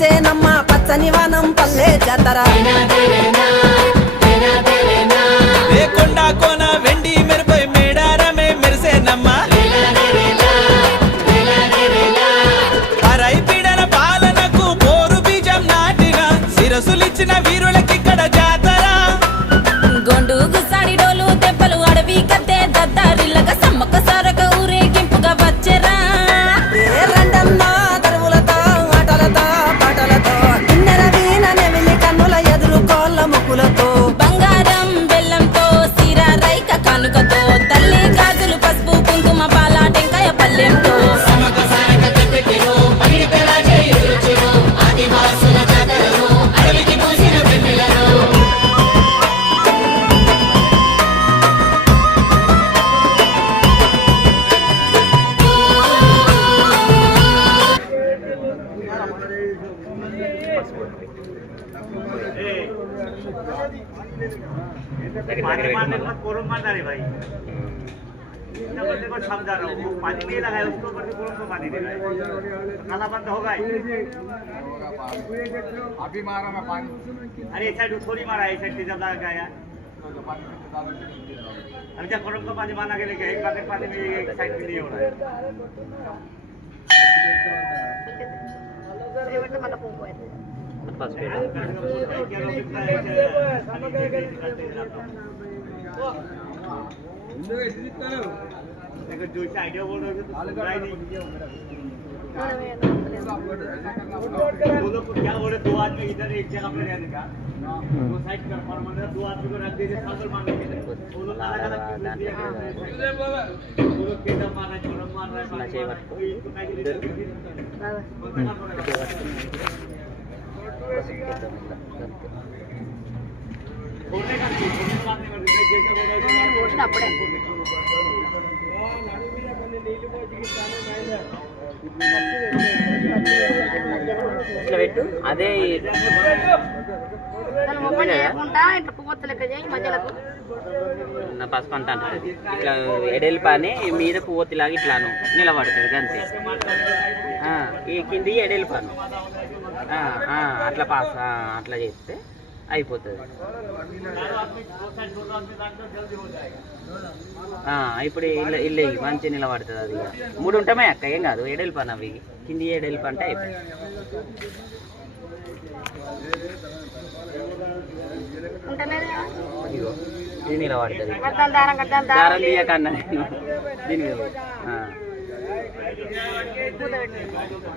వచ్చేనమ్మ పచ్చని వనం పల్లె జాతర లేకుండా కోన వెండి మెరుపై మేడారమే మెరిసేనమ్మా పరైపిడల పాలనకు పోరు బీజం నాటిన శిరసులిచ్చిన వీరులకి ఇక్కడ జాతర గొండు గుసాడి డోలు దెబ్బలు అడవి కత్తే దద్దారిల్లక సమ్మక సారక ఊరేగింపుగా వచ్చెరా రండన్నా దరువులతో ఆటలతో పాటలతో కిన్నెర వీణ నెమిలి కన్నుల ఎదురు కోళ్ళ ముక్కులతో బంగారం బెల్లంతో సిర రైక కానుకతో తల్లి గాజులు పసుపు కుంకుమ పాల టెంకాయ పల్లెంతో पानी भाई इतना बंदे को समझा रहा हूँ पानी नहीं लगा है उसको ऊपर से को पानी दे रहा है खाना बंद होगा अभी मारा मैं पानी अरे ऐसा थोड़ी मारा ऐसा जब लगा यार अभी जब कोरम को पानी मारना के लिए एक बकेट पानी में एक साइड के लिए हो रहा है जो आइडिया बोल रहे हो दोनों को क्या बोले दो आदमी इधर एक जगह पे रहने का दो साइड का फॉर्मूला दो आदमी को रख दीजिए साइकिल मारने के लिए वो लोग अलग अलग वो लोग केदार मार रहा है छोड़म मार रहा है इसको क्या के लिए छोड़ने का नहीं मारने का जैसे बोल रहे हैं बोलना पड़े ఇట్లా పెట్టు అదే నా పసుపు అంతా అంటుంది ఇట్లా ఎడెల్ పాని మీద పువ్వొత్తిలాగా ఇట్లాను నిలబడుతుంది అంతే ఈ కింది ఎడెల్ పాను అట్లా పాస్ అట్లా చేస్తే అయిపోతుంది ఇప్పుడు ఇల్లు మంచిగా నిలబడుతుంది అది మూడు ఉంటామే అక్క ఏం కాదు ఎడెల్ పని అవి కింది ఎడెల్ పంట అయిపోయి ఇది నిలబడుతుంది దారం తీయకన్నా నేను దీని మీద